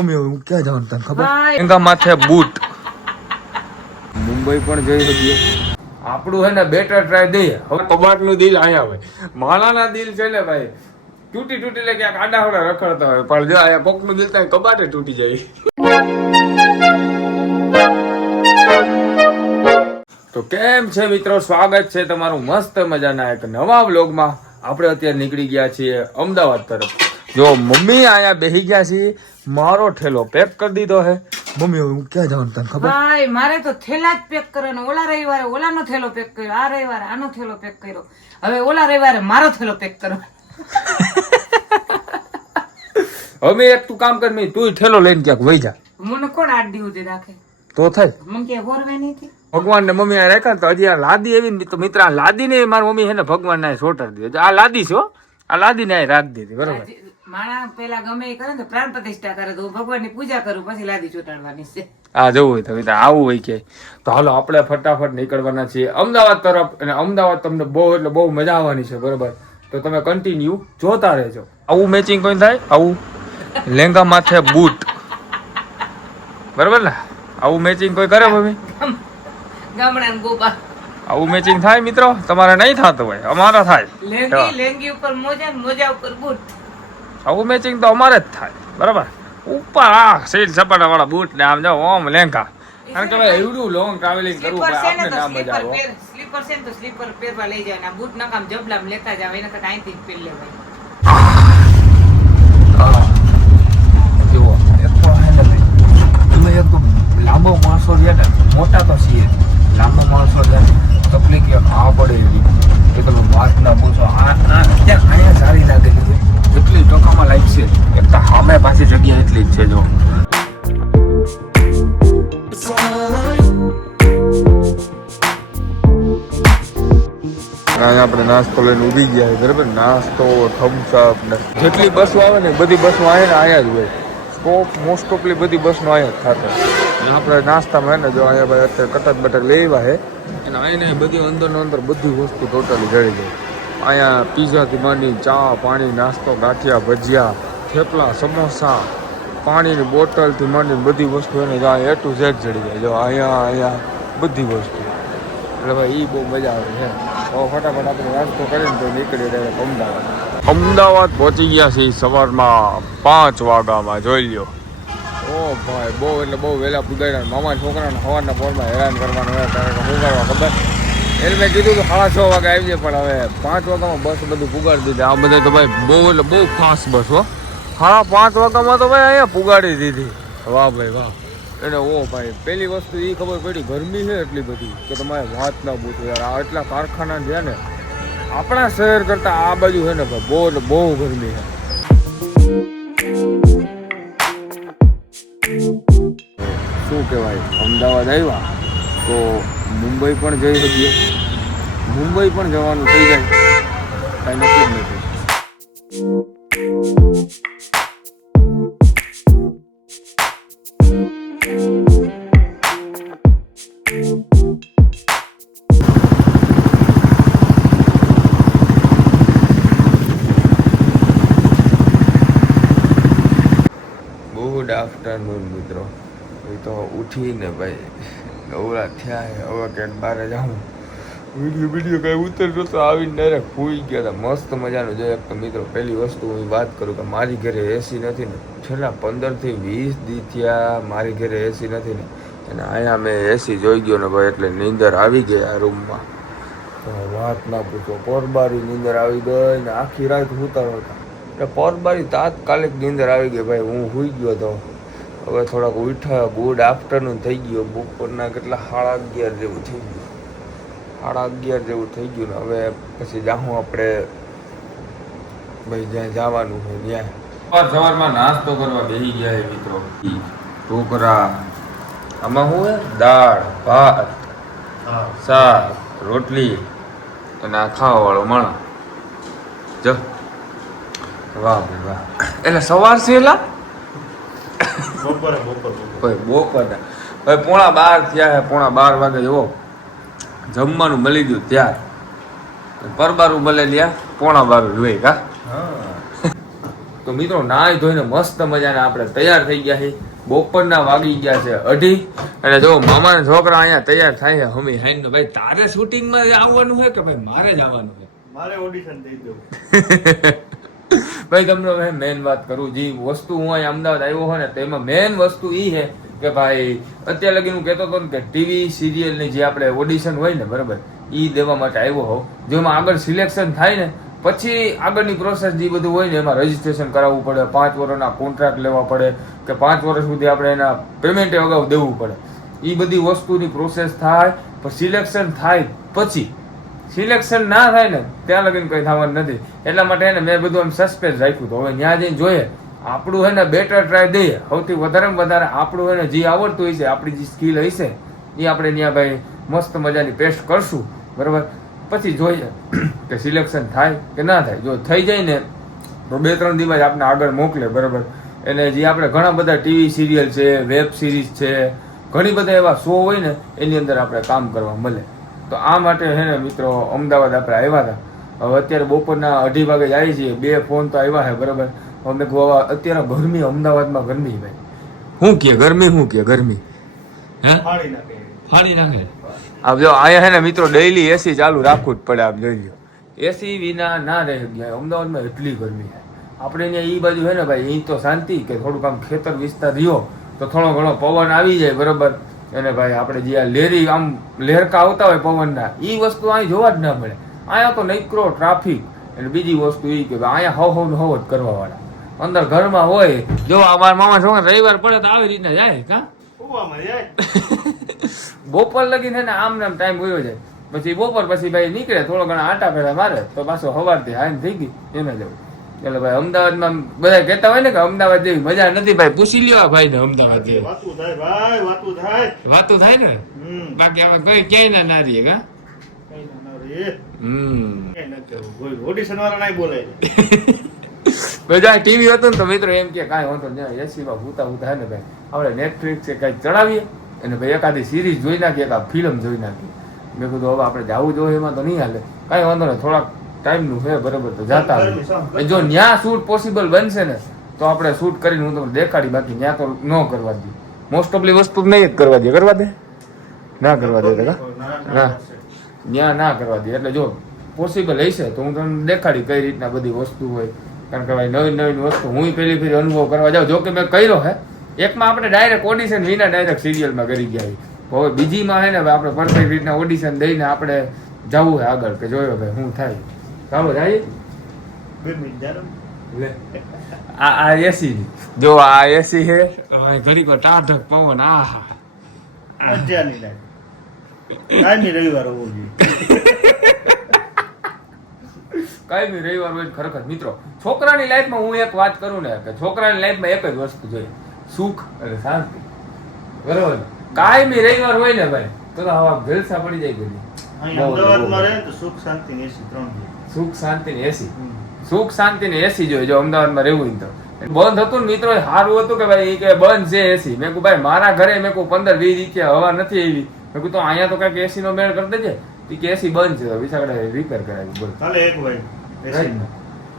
Mummy હું ક્યાં જવાનું તને ખબર એંગા માથે બૂટ. મુંબઈ પણ જઈ શકીએ. આપણું હે ને બેટર ટ્રાય દઈએ. હવે કબાટનું દિલ અહીંયા હોય માણાના દિલ છે ને ભાઈ તૂટી તૂટી લે ક્યાંક આડા હોડા રખડતા હોય. પણ જો અહીંયા કોકનું દિલ ત્યાં કબાટે તૂટી જાય. તો કેમ છે મિત્રો? સ્વાગત છે તમારું મસ્ત મજાના એક નવા વ્લોગમાં. આપણે અત્યારે નીકળી ગયા છીએ અમદાવાદ તરફ. જો મમ્મી અહીંયા બેહી ગયા છે મારો ઠેલો પેક કરી દીધો હે મમ્મી હું ક્યાં જવાનું તને ખબર? ભાઈ મારે તો થેલા જ પેક કરવાનો. ઓલા રવિવારે ઓલાનો થેલો પેક કર્યો આ રવિવારે આનો થેલો પેક કર્યો. હવે ઓલા રવિવારે મારો થેલો પેક કરો. હવે એક તું કામ કર મી તું થેલો લઈને ક્યાંક વહી જા. મને કોણ આડી ઉધી રાખે? તો થાય. મને કે હોરવે નહીં થી ભગવાન ને મમ્મી આ રાખ્યા તો હજી આ લાદી એવી તો મિત્ર આ લાદી ને મારી મમ્મી હે ને ભગવાન ના સોટર દીધો. આ લાદી છો આ લાદી ને રાખ દીધી બરોબર. માણા પેલા ગમે એ કરે ને પ્રાણ પ્રતિષ્ઠા કરે તો ભગવાનની પૂજા કરું પછી લાદી ચોટાડવાની છે. આ જવું હોય તો આવું હોય કે તો હાલો આપણે ફટાફટ નીકળવાના છીએ. અમદાવાદ તરફ અને અમદાવાદ તમને બહુ એટલે બહુ મજા આવવાની છે બરોબર? તો તમે કન્ટિન્યુ જોતા રહેજો. આવું મેચિંગ કોઈ થાય? આવું. લેંગા માથે બૂટ બરોબર ને? આવું મેચિંગ કોઈ કરે ગામડા ગોપા આવું મેચિંગ થાય મિત્રો? તમારે નહીં થતું હોય અમારા થાય. લેંગી લેંગી ઉપર મોજા મોજા ઉપર બૂટ આવું મેચિંગ તો અમારે જ થાય. બરાબર? ઉપર આ સીટ સપાટા વાળા બૂટ ને આમ જાઓ ઓમ લેંકા કારણ કે ભાઈ એવડું લોંગ ટ્રાવેલિંગ કરવું પડે આપણે ના મજા આવે સ્લીપર છે તો સ્લીપર પહેરવા લઈ જાય ને બૂટ ના કામ જબલામ લેતા જાવ એના કરતા અહીંથી જ પહેરી લેવાય જુઓ એક તો તમે એક તો લાંબો માણસો રહ્યા ને મોટા તો છીએ લાંબો માણસો છે તકલીફ આ પડે એવી. કે તમે વાત ના પૂછો આ આ અહીંયા સારી લાગેલી છે? એટલી ટોકામાં લાગશે એક તો સામે જગ્યા એટલી જ છે, જો. અહીંયા આપણે નાસ્તો લઈને ઊભી ગયા છે, બરાબર? નાસ્તો થમ્સઅપ ને જેટલી બસો આવે ને બધી બસો અહીંયા ને જ હોય. સ્કોપ મોસ્ટ ઓફલી બધી બસનો અહીંયા જ થતો. આપણે નાસ્તામાં હે ને જો અહીંયા ભાઈ અત્યારે કટક બટક લેવા છે અને અહીંયા બધી અંદરનો અંદર બધી વસ્તુ ટોટલી જડી જાય અહીંયા પીઝાથી માંડી ચા, પાણી, નાસ્તો, ગાંઠિયા, ભજીયા, થેપલા, સમોસા, પાણીની બોટલથી માંડીને બધી વસ્તુ એને એ ટુ ઝેડ જડી જાય. જો અહીંયા અહીંયા બધી વસ્તુ. એટલે ભાઈ એ બહુ મજા આવે છે. તો ફટાફટ આપણે નાસ્તો કરીને તો નીકળી ડાયરેક્ટ અમદાવાદ. અમદાવાદ પહોંચી ગયા છીએ સવારમાં પાંચ વાગ્યામાં, જોઈ લ્યો. ઓ ભાઈ, બહુ એટલે બહુ વહેલા પુગાડ્યા મામા છોકરાને સવારના પોરમાં હેરાન કરવાનું હોય કે શું કરવા ખબર. એટલે મેં કીધું કે સાડા છ વાગે આવી જાય, પણ હવે પાંચ વાગ્યામાં બસ બધું પુગાડી દીધી. આ બધા તો ભાઈ બહુ એટલે બહુ ફાસ્ટ બસ હો. સાડા પાંચ વાગ્યામાં તો ભાઈ અહીંયા પુગાડી દીધી. વાહ ભાઈ વાહ. એને ઓ ભાઈ, પેલી વસ્તુ એ ખબર પડી, ગરમી છે એટલી બધી કે તમારે વાત ના પૂછો યાર. આ એટલા કારખાના છે ને, આપણા શહેર કરતાં આ બાજુ છે ને ભાઈ, બહુ એટલે બહુ ગરમી છે. શું કહેવાય? અમદાવાદ આવ્યા તો મુંબઈ પણ જઈ શકીએ. મુંબઈ પણ જવાનું થઈ જાય. કાંઈ નક્કી જ નથી. ગુડ આફ્ટરનૂન મિત્રો. એ તો ઉઠીને ભાઈ. નવરા થયા હવે ક્યાંક બહાર જાઉં વીડિયો વીડિયો કાંઈ ઉતરતો તો આવીને ડાયરેક્ટ ફૂઈ ગયા હતા મસ્ત મજાનું જો એક મિત્રો, પહેલી વસ્તુ હું વાત કરું કે મારી ઘરે એસી નથી ને. છેલ્લા પંદરથી વીસ દી થયા મારી ઘરે એસી નથી ને. અને અહીંયા મેં એસી જોઈ ગયો ને ભાઈ, એટલે નીંદર આવી ગઈ આ રૂમમાં. વાત ના પૂછો, પોરબારી નીંદર આવી ગઈ ને આખી રાત સુતા હતા. એટલે પોરબારી તાત્કાલિક નીંદર આવી ગઈ ભાઈ, હું સુઈ ગયો તો. હવે થોડાક ઉઠા ગુડ આફ્ટરનૂન થઈ ગયો. બપોરના કેટલા? સાડા અગિયાર જેવું થઈ ગયું. સાડા અગિયાર જેવું થઈ ગયું ને હવે પછી જાઉં આપણે. ભાઈ જ્યાં જવાનું હોય ત્યાં. સવારમાં નાસ્તો કરવા બેસી ગયા મિત્રો. ઢોકળા આમાં શું હે દાળ ભાત શાક રોટલી અને આ ખાવા વાળો માણસ જો. વાહ ભાઈ વાહ. એટલે સવાર છે એલા? ભાઈ બપોરના ભાઈ પોણા બાર થયા પોણા બાર વાગે જુઓ જમવાનું મળી ગયું ત્યાર. પરબારું મળે લ્યા પોણા બારું જોઈએ કા તો તો મિત્રો નાય ધોઈને મસ્ત મજાને આપણે તૈયાર થઈ ગયા છે બપોરના વાગી ગયા છે અઢી. અને જો મામાના છોકરા અહીંયા તૈયાર થાય છે. હમી હાઈન ભાઈ તારે શૂટિંગમાં આવવાનું છે કે ભાઈ મારે જ આવવાનું છે? મારે ઓડિશન દઈ દઉં. ભાઈ, તમને મેં મેન વાત કરું, જે વસ્તુ હું અહીં અમદાવાદ આવ્યો હોય ને, તેમાં મેન વસ્તુ એ છે કે ભાઈ, અત્યાર લગી હું કહેતો હતો ને કે ટીવી સિરિયલની જે આપણે ઓડિશન હોય ને, બરાબર એ દેવા માટે આવ્યો હોઉં. જેમાં આગળ સિલેક્શન થાય ને, પછી આગળની પ્રોસેસ જે બધું હોય ને, એમાં રજીસ્ટ્રેશન કરાવવું પડે, પાંચ વર્ષના કોન્ટ્રાક્ટ લેવા પડે, કે પાંચ વર્ષ સુધી આપણે એના પેમેન્ટ અગાઉ દેવું પડે. એ બધી વસ્તુની પ્રોસેસ થાય સિલેક્શન થાય પછી. સિલેક્શન ના થાય ને, ત્યાં લગીને કઈ થવાનું નથી. એટલા માટે એને મેં બધું આમ સસ્પેન્સ રાખ્યું હતું. હવે ત્યાં જઈને જોઈએ. આપણું હે ને બેટર ટ્રાય દઈએ. સૌથી વધારે વધારે આપણું હે ને જે આવડતું હશે આપણી જે સ્કિલ હશે એ આપણે ત્યાં ભાઈ મસ્ત મજાની પેસ્ટ કરશું. બરાબર? પછી જોઈએ કે સિલેક્શન થાય કે ના થાય. જો થઈ જાય ને, તો બે ત્રણ દિવસ આપણે આગળ મોકલે. બરાબર? એને જે આપણે ઘણા બધા ટીવી સિરિયલ છે વેબ સિરીઝ છે, ઘણી બધા એવા શો હોય ને, એની અંદર આપણે કામ કરવા મળે. તો આ માટે છે ને મિત્રો અમદાવાદ આપણે આવ્યા હતા. હવે અત્યારે બપોરના અઢી વાગે જ આવી છીએ. બે ફોન તો આવ્યા છે બરાબર? અમે ગોવા કહું અત્યારે ગરમી અમદાવાદમાં ગરમી ભાઈ. શું કે ગરમી શું કે ગરમી? હે? ફાડી નાખે. આપ જો અહીંયા હે ને મિત્રો ડેઈલી એસી ચાલુ રાખવું જ પડે આપ જોઈ લો એસી વિના ના રહી ગયા અમદાવાદમાં એટલી ગરમી છે. આપણે અહીંયા એ બાજુ છે ને ભાઈ અહીં તો શાંતિ કે થોડુંક આમ ખેતર વિસ્તાર રહ્યો તો થોડો ઘણો પવન આવી જાય બરોબર? અને ભાઈ આપણે જે આ લેરી આમ લહેરકા આવતા હોય પવનના ઈ વસ્તુ અહીં જોવા જ ના મળે. અહીંયા તો નૈક્રો ટ્રાફિક. એટલે બીજી વસ્તુ એ કે અહીંયા હવ હવ હવ જ કરવા વાળા અંદર ઘરમાં હોય જો અમારા મામા છોકરા રવિવાર પડે તો આવી રીતના જાય કા? બપોર લગીને ને આમ નામ ટાઈમ ગયો જાય. પછી બપોર પછી ભાઈ નીકળે થોડો ઘણા આટા પેલા મારે તો પાછો સવારથી હાઈન થઈ ગઈ એને જવું. એટલે ભાઈ અમદાવાદમાં બધા કહેતા હોય ને કે અમદાવાદ જેવી મજા નથી ભાઈ પૂછી લ્યો ભાઈ ને અમદાવાદ જેવી. વાતું થાય ભાઈ વાતું થાય. વાતું થાય ને? બાકી આમાં કોઈ ક્યાંય ના ના રહીએ કા? કઈ કઈ કોઈ બધા ટીવી હતું ને તો મિત્રો એમ કે કાંઈ વાંધો નહીં એસીમાં ભૂતા ભૂતા ને ભાઈ. આપણે નેટફ્લિક્સ કે કાંઈક ચડાવીએ અને ભાઈ એકાદી સિરીઝ જોઈ નાખીએ એકાદ ફિલ્મ જોઈ નાખીએ. મેં કીધું હવે આપણે જવું જોઈએ એમાં તો નહીં હાલે. કાંઈ વાંધો નહીં થોડાક ટાઈમનું છે બરાબર તો જાતા હોય જો ન્યા શૂટ પોસિબલ બનશે ને તો આપણે શૂટ કરીને હું તમને દેખાડી બાકી ન્યા તો ન કરવા દઈએ મોસ્ટ ઓફલી વસ્તુ નહીં જ કરવા દે કરવા દે? ના કરવા દે? ના ન્યા ના કરવા દે. એટલે જો પોસિબલ હશે તો હું તમને દેખાડી કઈ રીતના બધી વસ્તુ હોય. કારણ કે ભાઈ નવી નવી વસ્તુ હું પેલી ફેરી અનુભવ કરવા જાઉં. જો કે મેં કર્યો હે. એકમાં આપણે ડાયરેક્ટ ઓડિશન વિના ડાયરેક્ટ સિરિયલમાં કરી ગયા. હવે બીજીમાં હે ને હવે આપણે પરફેક્ટ રીતના ઓડિશન દઈને આપણે જવું હે આગળ. કે જોયો ભાઈ હું થાય. ચાલો જાય બે મિનિટ જારો. આ આ એસી જો આ એસી હે ઘડીક ટાઢક પવન આહા મજાની લાઈફ કાયમી રવિવાર હોવો જોઈએ કઈ રવિવાર હોય ખરેખર મિત્રો છોકરાની લાઈફમાં હું એક વાત કરું ને કે છોકરાની લાઈફમાં એક જ વસ્તુ જોઈએ સુખ અને શાંતિ. બરોબર? કાયમી રવિવાર હોય ને ભાઈ તો હવા ભેલસા પડી જાય બધી અમદાવાદમાં રહે તો સુખ શાંતિ એસી ત્રણ. સુખ શાંતિ ને એસી. સુખ શાંતિ ને એસી જોઈએ જો અમદાવાદમાં રહેવું હોય તો. બંધ હતું ને મિત્રો સારું હતું કે ભાઈ ઈ કે બંધ છે એસી. મેં કહું ભાઈ મારા ઘરે મેં કહું પંદર વીસ રીતે હવા નથી એવી મેં કહું તો અહીંયા તો કંઈક એસી નો મેળ કરી દેજે. ઈ કે એસી બંધ છે તો રિપેર કરાવી બોલ એક ભાઈ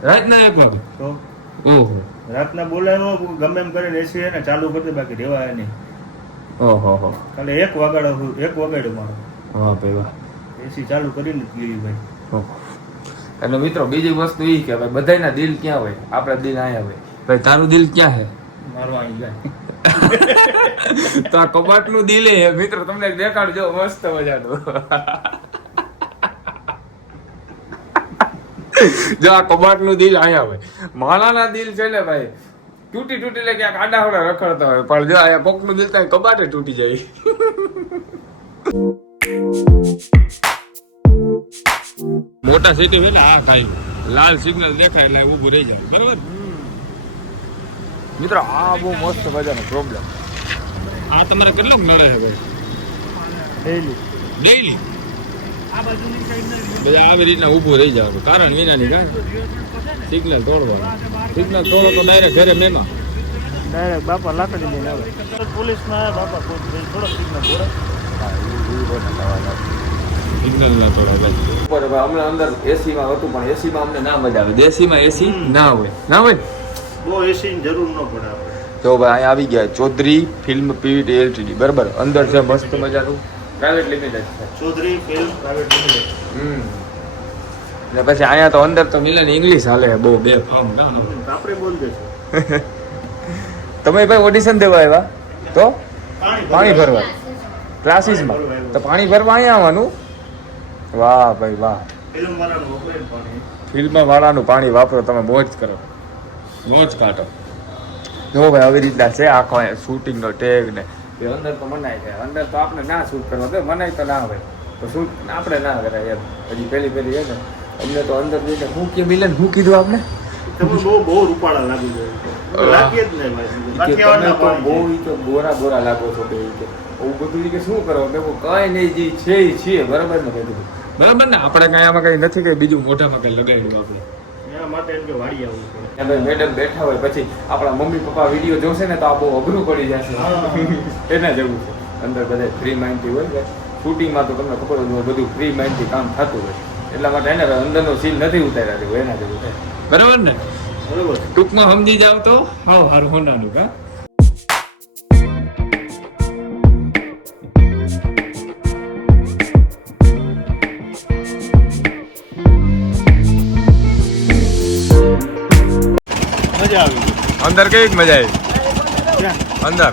રાતના એક વાગે? તો? ઓહો. રાતના બોલાવ્યો ગમે એમ કરીને એસી એને ચાલુ કરી દે બાકી રેવાય નહીં. ઓહો હો. કાલે એક વાગાડો એક વગાડ્યો મારો. હા ભાઈ વાહ. એસી ચાલુ કરીને જ ભાઈ. ઓહો. અને મિત્રો બીજી વસ્તુ એ કે ભાઈ બધાના દિલ ક્યાં હોય? આપણા દિલ અહીંયા હોય. ભાઈ તારું દિલ ક્યાં છે મારો અહીં જાય. તો આ કબાટનું દિલ એ મિત્રો તમને એક દેખાડજો મસ્ત મજાનું. જો આ કબાટનું દિલ અહીંયા હોય. માળાના દિલ છે ને ભાઈ તૂટી તૂટી લે ક્યાંક આડા હોડા રખડતા હોય. પણ જો અહીંયા પગનું દિલ ત્યાં કબાટે તૂટી જાય. મોટા સિટી વેલા આ કાંઈ લાલ સિગ્નલ દેખાય એટલે ઊભું રહી જાય. બરાબર? મિત્રો આ બહુ મસ્ત મજાનો પ્રોબ્લેમ આ તમારે કેટલો નડે છે ભાઈ? ડેઈલી ડેઈલી બધા આવી રીતના ઊભું રહી જવાનું. કારણ વિનાની કારણ સિગ્નલ તોડવાનું. સિગ્નલ તોડો તો ડાયરેક્ટ ઘરે મેમાં. ડાયરેક્ટ બાપા લાકડી લઈને આવે. પોલીસમાં બાપા થોડો સિગ્નલ બોલે સિગ્નલ ના તોડે ઉપર હમણાં અંદર એસી માં હતું પણ એસી માં અમને ના મજા આવે. દેશી માં એસી ના હોય. ના હોય? બહુ એસી ની જરૂર ન પડે આપણે. જો ભાઈ અહીંયા આવી ગયા. ચૌધરી ફિલ્મ પીવીટી એલટીડી બરાબર? અંદર છે મસ્ત મજાનું. પ્રાઇવેટ લિમિટેડ છે. ચૌધરી ફિલ્મ પ્રાઇવેટ લિમિટેડ હમ. ને પછી અહીંયા તો અંદર તો મિલન ઇંગ્લિશ હાલે બહુ બે. ફાર્મ આપણે બોલ દેશું તમે ભાઈ ઓડિશન દેવા આવ્યા? તો? પાણી પાણી ભરવા. ક્લાસીસમાં તો પાણી ભરવા અહીંયા આવવાનું? વાહ ભાઈ વાહ. ફિલ્મ વાળાનું પાણી વાપરો તમે મોજ કરો. મોજ કાઢો. જો ભાઈ આવી રીતના છે આખો શૂટિંગનો ટેગ ને. એ અંદર તો મનાય છે અંદર તો આપણે ના શૂટ કરવા દે મનાય તો ના હોય. તો શૂટ આપણે ના કરાય એમ. હજી પેલી પેલી છે ને અમને તો અંદર જઈને હું કે મિલન હું કીધું આપણે તમે બહુ બહુ રૂપાળા લાગી તો બહુ તો ગોરા ગોરા લાગો છો કે એવું બધું કે શું કરો? કે કઈ નહીં જે છે એ છે બરાબર ને બધું. બરાબર ને? આપણે કઈ આમાં કઈ નથી કઈ બીજું મોઢામાં કઈ લગાવ્યું આપણે. કે મેડમ બેઠા હોય પછી આપણા મમ્મી પપ્પા વીડિયો જોશે ને તો આ બહુ અઘરું પડી જશે. હા. એના જેવું છે. અંદર બધા ફ્રી માઇન્ડથી હોય ને શૂટિંગમાં તો તમને ખબર હોય બધું ફ્રી માઇન્ડથી કામ થતું હોય. એટલા માટે એને અંદરનો સીલ નથી ઉતાર્યા જેવું એના જેવું બરાબર ને? બરોબર. ટૂંકમાં સમજી જાવ તો? હાવ હારું હોનાનું કા અંદર કેવી મજા આવી? અંદર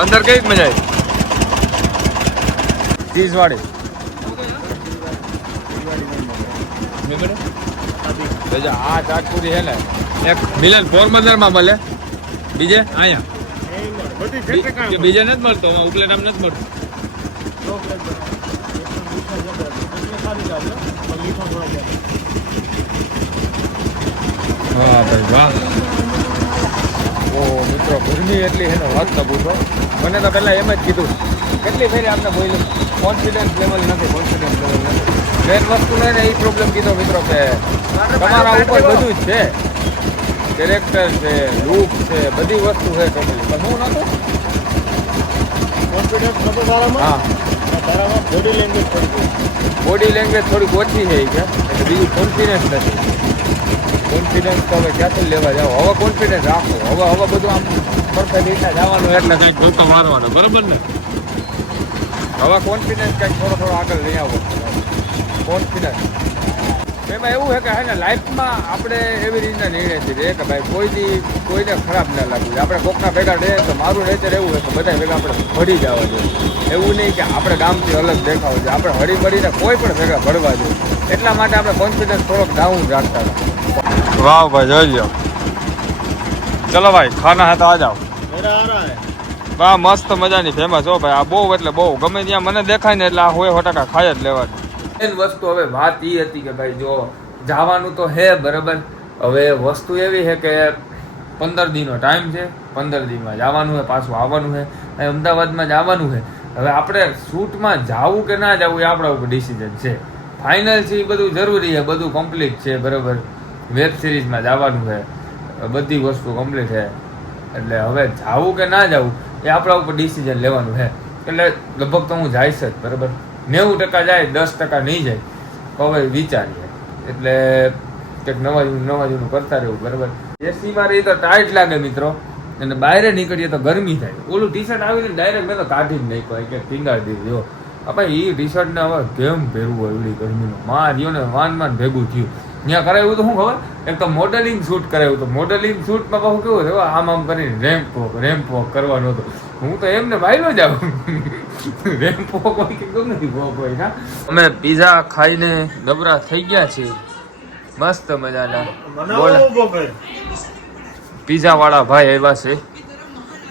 અંદર કેવી મજા આવી ચીઝ વાળી આ ચાટપુરી છે ને એક મિલન પોરબંદરમાં મળે બીજે અહીંયા બીજે નથી મળતો ઉપલેટામ નથી મળતો હા ભાઈ વાહ ઓ મિત્રો ગરમી એટલી છે ને વાત ન પૂછો. મને તો પહેલાં એમ જ કીધું કેટલી ફેરી આપણે બોલ્યું? કોન્ફિડન્સ લેવલ નથી કોન્ફિડન્સ લેવલ નથી. મેન વસ્તુ લઈને એ પ્રોબ્લેમ કીધો મિત્રો કે તમારા ઉપર બધું જ છે. કેરેક્ટર છે લુક છે બધી વસ્તુ છે ટોટલી પણ હું નહોતો? કોન્ફિડન્સ નતો તારામાં? હા. તારામાં બોડી લેંગ્વેજ પડી ગઈ. બોડી લેંગ્વેજ થોડીક ઓછી છે કે એટલે બીજું કોન્ફિડન્સ નથી. કોન્ફિડન્સ તો હવે ક્યાંથી લેવા જાવ? હવે કોન્ફિડન્સ રાખો. હવે હવે બધું આમ પરફેક્ટ રીતના જવાનું એટલે કંઈક ગોતો મારવાનો બરાબર ને? હવે કોન્ફિડન્સ કંઈક થોડો થોડો આગળ લઈ આવો કોન્ફિડન્સ એમાં એવું છે કે હે ને લાઈફમાં આપણે એવી રીતના નિર્ણયથી રહે કે ભાઈ કોઈથી કોઈને ખરાબ ના લાગવું આપણે કોકના ભેગા રહે તો મારું નેચર એવું છે કે બધા ભેગા આપણે ભળી જવા જોઈએ. એવું નહીં કે આપણે ગામથી અલગ દેખાવ જોઈએ આપણે હળી મળીને કોઈ પણ ભેગા ભળવા જોઈએ. એટલા માટે આપણે કોન્ફિડન્સ થોડોક ડાઉન રાખતા હતા. વાહ ભાઈ જોઈ લો ચલો ભાઈ ખાના હે તો આ જાઓ વાહ મસ્ત મજાની ફેમસ હો ભાઈ. આ બહુ એટલે બહુ ગમે ત્યાં મને દેખાય ને એટલે આ હોય ફટાકા ટકા ખાઈ જ લેવાની. મેન વસ્તુ હવે વાત એ હતી કે ભાઈ જો જવાનું તો હે બરાબર, હવે વસ્તુ એવી છે કે પંદર દિનનો ટાઈમ છે, પંદર દિનમાં જવાનું છે, પાછું આવવાનું છે, અને અમદાવાદમાં જવાનું છે. હવે આપણે શૂટમાં જવું કે ના જવું એ આપણા ઉપર ડિસિઝન છે. ફાઇનલ છે એ બધું જરૂરી છે, બધું કમ્પ્લીટ છે, બરાબર. વેબ સિરીઝમાં જવાનું છે, બધી વસ્તુ કમ્પ્લીટ છે. એટલે હવે જાવું કે ના જાવું એ આપણા ઉપર ડિસિઝન લેવાનું છે. એટલે લગભગ તો હું જઈશ જ, બરાબર. નેવું ટકા જાય, દસ ટકા નહીં જાય. તો હવે વિચારીએ. એટલે કંઈક નવા નવા જૂનું કરતા રહેવું, બરાબર? એસીમાં રહી તો ટાઈટ લાગે મિત્રો. અને બહાર નીકળીએ તો ગરમી થાય. ઓલું ટી શર્ટ આવીને ડાયરેક્ટ મેં તો કાઢી જ નહીં કોઈ કે પીંગાડી દીધું, જો. આપણે એ ટી શર્ટને હવે કેમ હોય એવડી ગરમીનું? માં રહ્યો ને વાન માન ભેગું થયું. ત્યાં કરાવ્યું તો શું ખબર? એક તો મોડેલિંગ શૂટ કરાવ્યું તો મોડેલિંગ શૂટમાં કહું કેવું આમ આમ કરીને રેમ્પ વોક રેમ્પ વોક કરવાનો હતો. હું તો એમને ભાઈલો જ આવું. અમે પીઝા ખાઈને નબરા થઈ ગયા છીએ. મસ્ત મજાના. પીઝા વાળા ભાઈ. આવ્યા છે.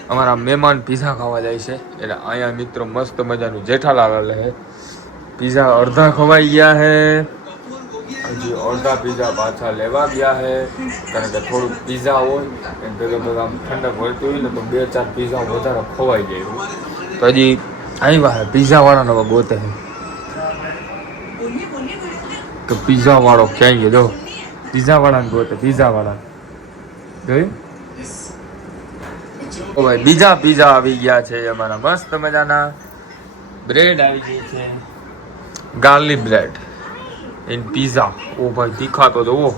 અમારા મહેમાન પીઝા ખાવા જાય છે. એટલે અહીંયા મિત્રો મસ્ત મજાનું જેઠાલાલ હાલે છે. પીઝા અડધા ખવાઈ ગયા છે. હજી અડધા પીઝા પાછા લેવા ગયા છે. કારણ કે થોડુંક પીઝા હોય એને ભેગા ભેગા આમ ઠંડક વળતી હોય ને તો બે ચાર પીઝા વધારે ખવાઈ જાય. તો હજી આવ્યા પીઝા વાળાનો હવે ગોતે તો કે પીઝા વાળો ક્યાંય ગયો? પીઝા વાળાને ગોતે પીઝા વાળા જોયું? ઓ ભાઈ બીજા પીઝા આવી ગયા છે અમારા. મસ્ત મજાના. બ્રેડ આવી ગઈ છે. Garlic bread. In pizza. ઓ ભાઈ તીખા તો જોવો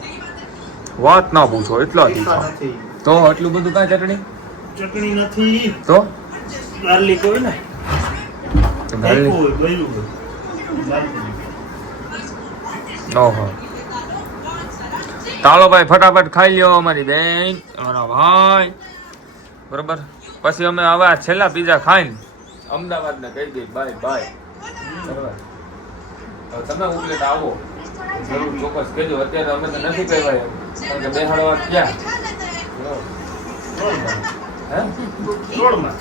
વાત ના પૂછો એટલા તીખા. તો આટલું બધું કાંઈ ચટણી? ચટણી નથી. તો? ગાર્લિક હોય ને ગાર્લિક હોય ગળ્યું હોય ગાર્લિક. ઓહો ચાલો ભાઈ ફટાફટ ખાઈ લ્યો અમારી બેન અમારા ભાઈ બરોબર પછી અમે હવે આ છેલ્લા પીઝા ખાઈને અમદાવાદને કહી દઈએ બાય બાય બરોબર હવે તમે ઉપલેટ આવો જરૂર ચોક્કસ કહેજો અત્યારે અમે તો નથી કહેવાય એમ. કારણ કે બેહાડવા ક્યાં હે રોડમાં.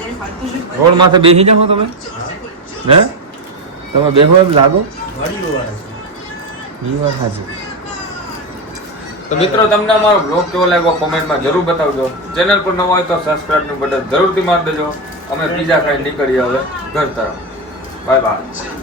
રોડ માથે બેસી જાઓ તમે હે? તમે બેહો એમ લાગો. ઈ વાત સાચી. તો મિત્રો, તમને અમારો બ્લોગ કેવો લાગ્યો કોમેન્ટમાં જરૂર બતાવજો. ચેનલ પર નવો હોય તો સબસ્ક્રાઇબનું બટન જરૂરથી મારી દેજો. અમે બીજા ખાઈ નીકળીએ હવે ઘર તરફ. Bye bye